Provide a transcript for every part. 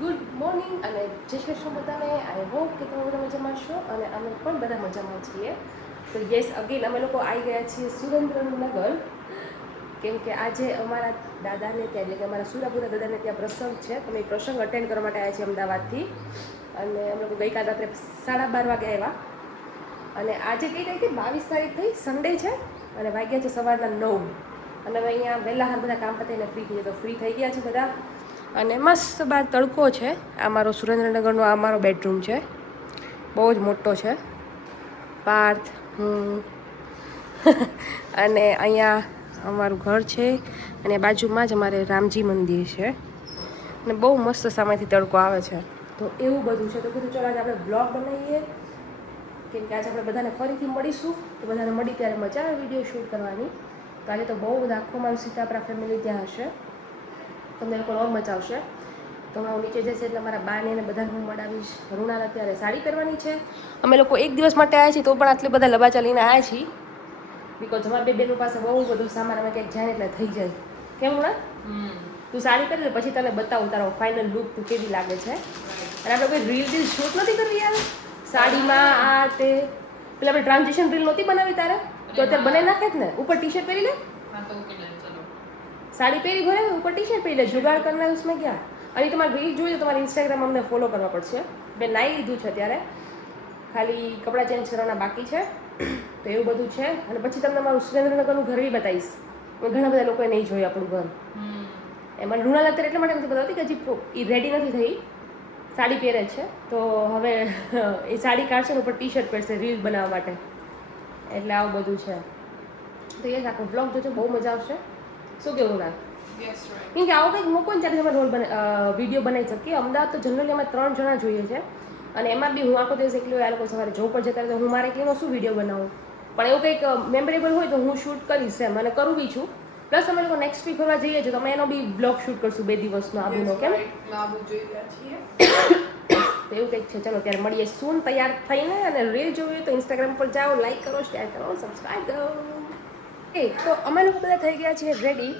Good morning અને જય શ્રી કૃષ્ણ બધાને. આઈ હોપ કે તમે બધા મજામાં છો અને અમે પણ બધા મજામાં છીએ. તો યસ અગેન અમે લોકો આવી ગયા છીએ સુરેન્દ્રનગર, કેમ કે આજે અમારા દાદાને ત્યાં એટલે કે અમારા સુરાપુરા દાદાને ત્યાં પ્રસંગ છે. તો અમે પ્રસંગ અટેન્ડ કરવા માટે આવ્યા છીએ અમદાવાદથી. અને અમે લોકો ગઈકાલ રાત્રે 12:30 વાગે આવ્યા અને આજે કઈ તારીખ 22 તારીખ થઈ, સન્ડે છે અને વાગ્યા છે સવારના 9. અને હવે અહીંયા વહેલા હાર બધા કામ પતાવીને ફ્રી થઈ જાય તો ફ્રી થઈ ગયા છે બધા. અને મસ્ત બહાર તડકો છે. આ મારો સુરેન્દ્રનગરનો આ મારો બેડરૂમ છે, બહુ જ મોટો છે. પાર્થ અને અહીંયા અમારું ઘર છે અને બાજુમાં જ અમારે રામજી મંદિર છે અને બહુ મસ્ત સામેથી તડકો આવે છે. તો એવું બધું છે. તો કીધું ચાલો આજે આપણે બ્લોગ બનાવીએ, કેમ કે આજે આપણે બધાને ફરીથી મળીશું. તો બધાને મળી ત્યારે મજા આવે વિડીયો શૂટ કરવાની. તો આજે તો બહુ બધા આખું મારું સીતાપરા ફેમિલી ત્યાં હશે, તમને લોકોને ઓર મજા આવશે. તો હું નીચે જશે એટલે મારા બાને અને બધાને હું મળાવીશ. રૂણાને અત્યારે સાડી પહેરવાની છે. અમે લોકો એક દિવસ માટે આવ્યા છીએ તો પણ આટલી બધા લબાચા લઈને આવ્યા છીએ, બિકોઝ અમારા બે બેનો પાસે બહુ બધું સામાન અમે ક્યાંક જાય એટલે થઈ જાય. કેમ રૂણા? તું સાડી પહેરી પછી તને બતાવું તારો ફાઇનલ લુક તું કેવી લાગે છે. અને આપણે કોઈ રીલ શૂટ નથી કરવી યાર સાડીમાં. આ તે પેલા આપણે ટ્રાન્ઝેક્શન રીલ નહોતી બનાવી તારે, તો અત્યારે બનાવી નાખે જ ને. ઉપર ટી શર્ટ પહેરી લે, સાડી પહેરી ભરે, ઉપર ટી શર્ટ પહેરી લે, જુગાડ કરના ઉસમેં ક્યાં. અને તમારે રીલ જોઈએ તો તમારે ઇન્સ્ટાગ્રામ અમને ફોલો કરવા પડશે. મેં નાઈ લીધું છે અત્યારે, ખાલી કપડાં ચેન્જ કરવાના બાકી છે. તો એવું બધું છે. અને પછી તમને મારું સુરેન્દ્રનગરનું ઘર બી બતાવીશ. ઘણા બધા લોકોએ નહીં જોયું આપણું ઘર. એમાં લુણા અત્યારે એટલા માટે નથી બતાવતી કે હજી એ રેડી નથી થઈ, સાડી પહેરે છે. તો હવે એ સાડી કાઢશે ને ઉપર ટી શર્ટ પહેરશે રીલ બનાવવા માટે. એટલે આવું બધું છે. તો એ જ આખો બ્લોગ જોજો, બહુ મજા આવશે. શું કેવું ના? કેમ કે આવો કંઈક મૂકો ને ત્યારે તમે વિડીયો બનાવી શકીએ. અમદાવાદ તો જનરલી અમે 3 જણા જોઈએ છે અને એમાં બી હું આખો દિવસ એકલી, આ લોકો સવારે જોબ પર જતા રહે તો હું મારે એકલીનો શું વિડીયો બનાવું. પણ એવું કંઈક મેમરેબલ હોય તો હું શૂટ કરીશ એમ, અને કરું બી છું. પ્લસ અમે લોકો નેક્સ્ટ વીક ફરવા જઈએ છીએ તો અમે એનો બી બ્લોગ શૂટ કરશું 2 દિવસનો આબુનો. કેમ એવું કંઈક છે. ચલો ત્યારે મળીએ સૂન તૈયાર થઈને. અને રીલ જોવી તો ઇન્સ્ટાગ્રામ પર જાઓ, લાઈક કરો, શેર કરો, સબસ્ક્રાઈબ કરો. તો અમે લોકો બધા થઈ ગયા છીએ રેડી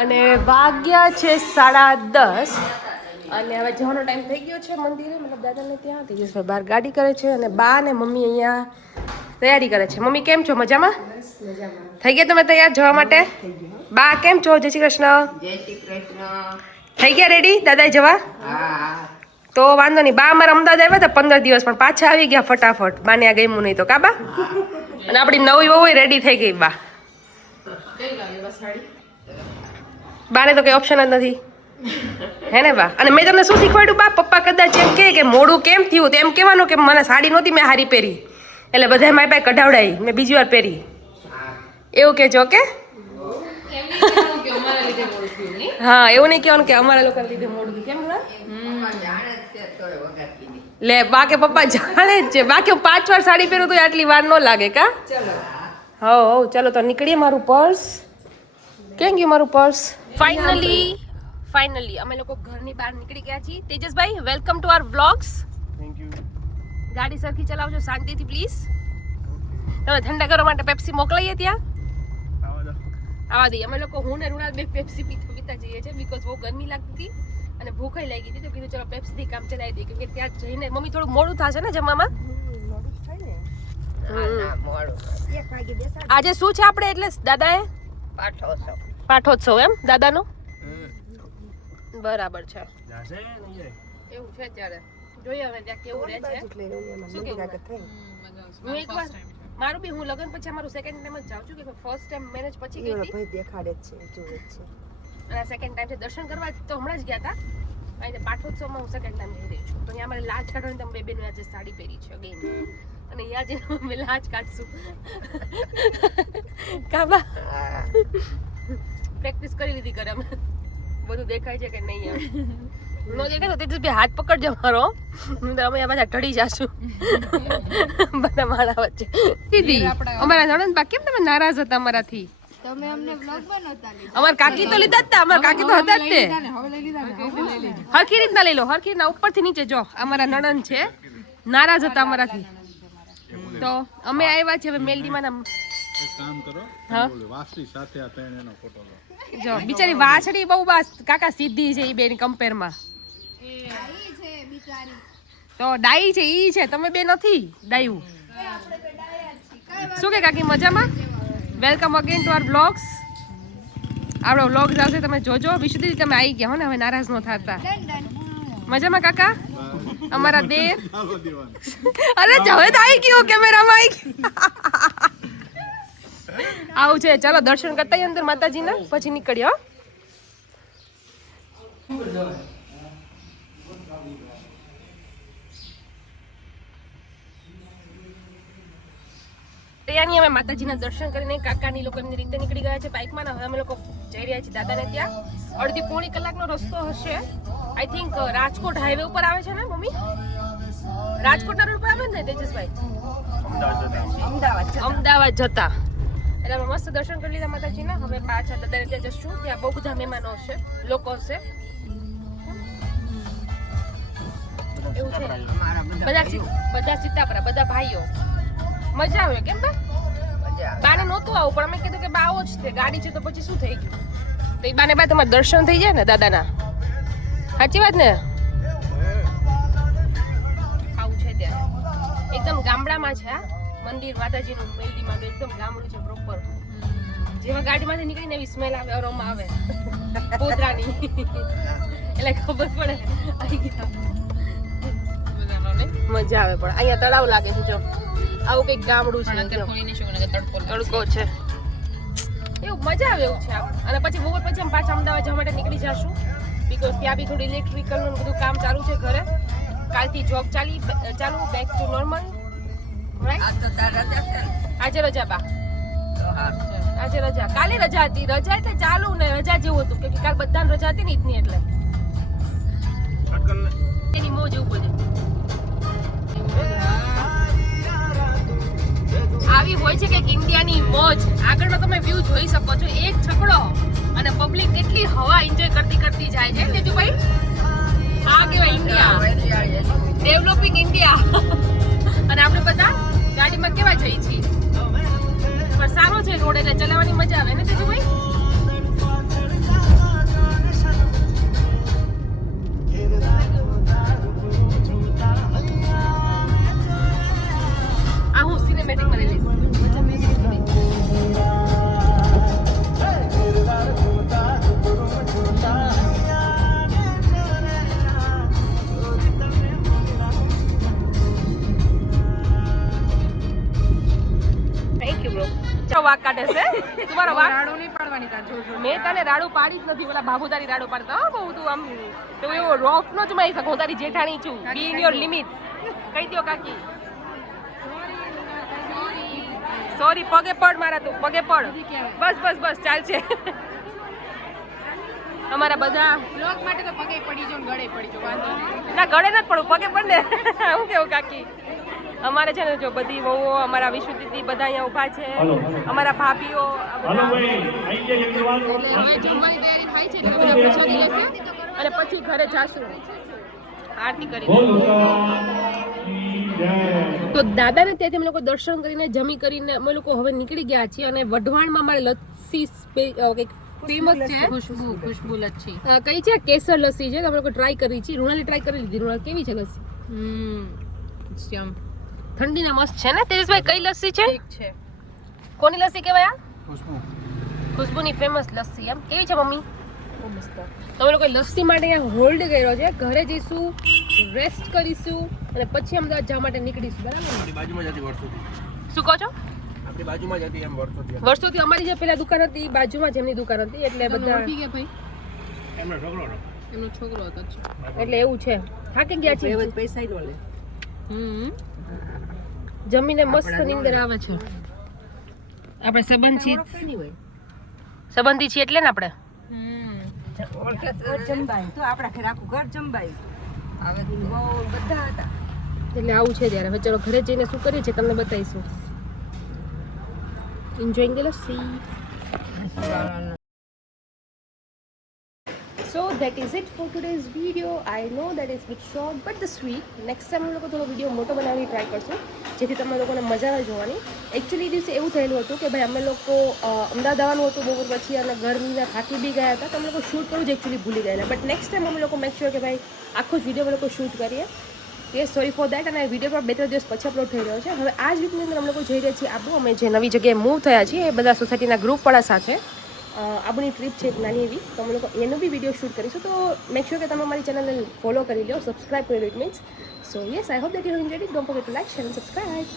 અને વાગ્યા છે 10:30 અને હવે જવાનો ટાઈમ થઈ ગયો છે મંદિરે, મતલબ દાદાને ત્યાં. તેજસભાઈ બહાર ગાડી કરે છે અને બા ને મમ્મી અહીંયા તૈયારી કરે છે. મમ્મી કેમ છો? મજામાં? થઈ ગયા તમે તૈયાર જવા માટે? બા કેમ છો? જય શ્રી કૃષ્ણ. જય શ્રી કૃષ્ણ. થઈ ગયા રેડી દાદા જવા? તો વાંધો નહીં. બા અમારા અમદાવાદ આવ્યા હતા 15 દિવસ, પણ પાછા આવી ગયા ફટાફટ. બાને આ ગમ્યું નહીં તો કા બા? અને આપણી નવી વહુ રેડી થઈ ગઈ બા. બાને તો કઈ ઓપ્શન જ નથી, હે ને બા? અને મેં તમને શું શીખવાડ્યું બા? પપ્પા કદાચ એમ કે મોડું કેમ થયું, તો એમ કહેવાનું કે મને સાડી નહોતી, મેં હારી પહેરી. એટલે બધા મારી પાસે કઢાવડાઈ, મેં બીજી વાર પહેરી. એવું કહેજો કે હા, એવું નહીં કહેવાનું કે અમારા લોકોને લીધે મોડું થયું. કેમ લે બા કે પપ્પા જાણે જ છે. બાકી હું 5 વાર સાડી પહેરું તો આટલી વાર ન લાગે કા? હો ચાલો તો નીકળીએ. મારું પર્સ કેમ ગયું? મારું પર્સ ફાઇનલી અમે લોકો ઘરની બહાર નીકળી ગયા છીએ. તેજસભાઈ welcome to our vlogs. Thank you. ગાડી સરખી ચલાવજો શાંતિથી પ્લીઝ. તમે ઠંડા કરવા માટે પેપ્સી મોકલાઈએ ત્યાં? આવા દઈએ. અમે લોકો હું ને રૂણા બે પેપ્સી પીતા જઈએ છીએ, બીકોઝ બહુ ગરમી લાગતી હતી અને ભૂખ લાગી હતી. તો કીધું ચલો પેપ્સીથી કામ ચલાવી દઈએ, કેમ કે ત્યાં જઈને મમ્મી થોડું મોડું થશે ને જમવામાં. આજે શું છે આપણે એટલે દાદાએ પાઠોત્સવ એમ દાદાનો? બરાબર છે. એવું છે. ત્યારે જોઈએ હવે ત્યાં કેવું રહે છે. શું કેવું? હું એકવાર મારું બી, હું લગ્ન પછી મારું સેકન્ડ ટાઈમ જ જાઉં છું, કે ફર્સ્ટ ટાઈમ મેરેજ પછી ગઈ હતી દેખાડે છે, જોવે છે. અને સેકન્ડ ટાઈમ છે દર્શન કરવા તો હમણાં જ ગયા હતા. અહીં પાઠોત્સવમાં હું સેકન્ડ ટાઈમ જઈ રહી છું. તો અહીંયા અમારે લાજ કાઢવાની તમે બેનો આજે સાડી પહેરી છે અગેન, અને અહીંયા જે અમે લાજ કાઢશું કાબા પ્રેક્ટિસ કરી લીધી કરે અમે. બધું દેખાય છે કે નહીં? એમ નો દેખાય તો તે હાથ પકડજો મારો, અમે આ બધા ઢળી જાશું બધા મારા વચ્ચે. દીદી અમારા નણંદ બા કેમ તમે નારાજ હતા અમારાથી? તમે અમને વ્લોગ બનાવતા લીધા. અમાર કાકી તો લીધા જ હતા, અમાર કાકી તો હતા જ તે. હરખી રીતના લઈ લો, હરખી રીતના ઉપરથી નીચે. જો અમારા નણંદ છે, નારાજ હતા અમારાથી. તો અમે આવ્યા છે હવે મેલડીમાં. કામ કરો, હા વાસળી સાથે આ ત્રણ એનો ફોટો લો. જો બિચારી વાછડી બહુ કાકા સીધી છે એ બેની કમ્પેરમાં. આઈ છે બિચારી. તો ડાઈ છે ઈ છે, તમે બે નથી ડાયું. એ આપણે બે ડાયા જ છીએ. કાંઈ શું કે કાકી મજામાં? Welcome again to our blogs. આપણો વ્લોગ આવશે તમે જોજો. વિશુદ્ધિ તમે આવી ગયા હો ને, હવે નારાજ ન થતા. Done done. મજામાં કાકા? અમારા દેર. અરે હવે તો આવી ગયો કેમેરામાં આવી ગયું. આવું છે. ચાલો દર્શન કરતા આવીએ અંદર માતાજીના, પછી નીકળ્યો. ત્યાંની અમે માતાજીના દર્શન કરીને કાકાની લોકો એમની રીતે નીકળી ગયા છે બાઇકમાં. ને હવે અમે લોકો જઈ રહ્યા છીએ દાદાને ત્યાં. અડધી પોણી કલાકનો રસ્તો હશે. આઈ થિંક રાજકોટ હાઈવે ઉપર આવે છે ને મમ્મી? રાજકોટના રોડ પર આવે ને તેજસભાઈ? અમદાવાદ જતા. એટલે અમે મસ્ત દર્શન કરી લીધા માતાજીના. હવે પાછા દાદાને ત્યાં જશું. ત્યાં બહુ બધા મહેમાનો હશે, લોકો હશે. એવું છે. બધા સીતાપરા, બધા ભાઈઓ. મજા આવે કેમ બા? બાને નહોતું આવું પણ અમે કીધું કે બા આવો જ છે, ગાડી છે તો પછી શું થઈ ગયું. તો એ બાને બા તમારે દર્શન થઈ જાય ને દાદાના. સાચી વાત ને? આવું છે ત્યાં એકદમ ગામડામાં છે આ મંદિર માતાજીનું. મેલડીમાં એકદમ ગામડું છે પ્રોપર. જેમાં ગાડીમાંથી નીકળીને એવી સ્મેલ આવે, અરોમા આવે પોદરાની. એટલે ખબર પડે આવી ગયા. મજા આવે પણ અહીંયા તળાવ લાગે છે. જો આવું કઈક ગામડું છે, તડકો છે, એવું મજા આવે એવું છે. અને પછી બપોર પછી અમે પાછા અમદાવાદ જવા માટે નીકળી જશું. બીકોઝ ત્યાં બી થોડું ઇલેક્ટ્રિકલનું બધું કામ ચાલુ છે ઘરે. કાલથી જોબ ચાલુ, બેક ટુ નોર્મલ. આજે રજા બા? આજે રજા. કાલે રજા હતી. રજા એટલે ચાલુ ને રજા જેવું હતું, કે કાલ બધાને રજા હતી ને ઈદની, એટલે એની મોજ એવું બધું આવી હોય છે કે ઇન્ડિયાની મોજ. આગળનો તમે વ્યૂ જોઈ શકો છો. એક છકડો અને પબ્લિક કેટલી હવા એન્જોય કરતી જાય છે. તેજુભાઈ આ કેવાય ઇન્ડિયા, ડેવલપિંગ ઇન્ડિયા. અને આપણે બધા ગાડીમાં કેવા જઈએ છીએ. પણ સારો છે રોડ, એટલે ચલાવવાની મજા આવે ને તેજુભાઈ? આ હું સિનેમેટિકમાં લઈ લઈશ. Thank you bro. ચાલો વાક કાઢે છે તમારો વાક. રાડો નહીં પાડવાની તાર જોજો. મેં તને રાડો પાડી જ નથી. ઓલા બાબુ તારી રાડો પાડતા હો બહુ. તું આમ તો એવો રોફ નો જ મારી શકું. તારી જેઠાણી છું. બી ઇન યોર લિમિટ. કહી દો કાકી. સોરી. પગે પડ મારા, તું પગે પડ. બસ ચાલશે. અમારા બધા બ્લોગ માટે તો પગે પડી જો, ગળે પડી જો, વાંધો નહીં. ના ગળે નથી પડવું, પગે પડ ને. હું કેવું કાકી? અમારે છે ને જો બધી વહુઓ, અમારા વિશુદ્ધિ બધા અહીંયા ઊભા છે. અમારા ભાભીઓ હવે જમવાની તૈયારી થાય છે એટલે બધા પ્રસાદી લેશે અને પછી ઘરે જાશું આરતી કરી. તો દાદાને ત્યાંથી અમે લોકો દર્શન કરીને જમી કરીને અમે લોકો હવે નીકળી ગયા છીએ. અને વઢવાણમાં અમારે લસ્સી કંઈક ફેમસ છે. ખુશ્બુ લચ્છી કઈ છે? કેસર લસ્સી છે. અમે લોકો ટ્રાય કરી છે. રૂણાલી ટ્રાય કરી લીધી. રૂણાલ કેવી છે લસ્સી? ઠંડીના મસ્ત છે ને તેજસભાઈ? કઈ લસ્સી છે? છે. કોની લસ્સી કહેવાય? ખુશ્બુની ફેમસ લસ્સી. એમ કેવી છે મમ્મી? તો અમે લોકો લસ્સી માટે અહીંયા હોલ્ડ કર્યો છે. ઘરે જઈશું, રેસ્ટ કરીશું અને પછી અમદાવાદ જવા માટે નીકળીશું. બરાબર? આપણી બાજુમાં જ હતી વર્ષોથી. શું કહો છો? આપણી બાજુમાં જ હતી એમ વર્ષોથી. વર્ષોથી અમારી જે પેલા દુકાન હતી બાજુમાં જ એમની દુકાન હતી. એટલે બધા ઓળખી ગયા ભાઈ? એમનો છોકરો હતો. એમનો છોકરો હતો. એટલે એવું છે. થાકી ગયા છે. પૈસા નો લે. જમીને મસ્ત નીંદર આવે છે. આપણે સંબંધ છીએ, સંબંધી છીએ એટલે ને આપણે. તો આપણા ઘરે આખું ઘર જમવાયું. હવે બધા હતા. એટલે આવું છે ત્યારે. હવે ચલો ઘરે જઈને શું કરીએ છીએ તમને બતાવીશું. Enjoying the lassi. So that is it for today's video. I know that is bit short but the sweet. Next time हम लोग થોડો વિડીયો મોટો બનાવવાની ટ્રાય કરશું જેથી તમને લોકોને મજા આવે જોવાની. એકચ્યુઅલી એ દિવસે એવું થયેલું હતું કે ભાઈ અમે લોકો અમદાવાદ આવવાનું હતું બપોર પછી અને ગરમીના થાકી બી ગયા હતા તો અમે લોકો શૂટ કરવું જ એકચ્યુઅલી ભૂલી ગયેલા. બટ નેક્સ્ટ ટાઈમ અમે લોકો મેક શ્યોર કે ભાઈ આખો જ વિડીયો અમે લોકો શૂટ કરીએ. કે સોરી ફોર દેટ. અને વિડીયો પણ 2-3 દિવસ પછી અપલોડ થઈ રહ્યો છે. હવે આ જ વીકની અંદર અમે લોકો જઈ રહ્યા છીએ આબુ. અમે જે નવી જગ્યાએ મૂવ થયા છીએ એ બધા સોસાયટીના ગ્રુપવાળા સાથે આબુની ટ્રીપ છે એક નાની એવી. તો અમે લોકો એનો બી વિડીયો શૂટ કરીશું. તો મેક શ્યોર કે તમે અમારી ચેનલને ફોલો કરી લો, સબસ્ક્રાઈબ કરી લો. It means so yes, I hope that you enjoyed it. Don't forget to like, share and subscribe.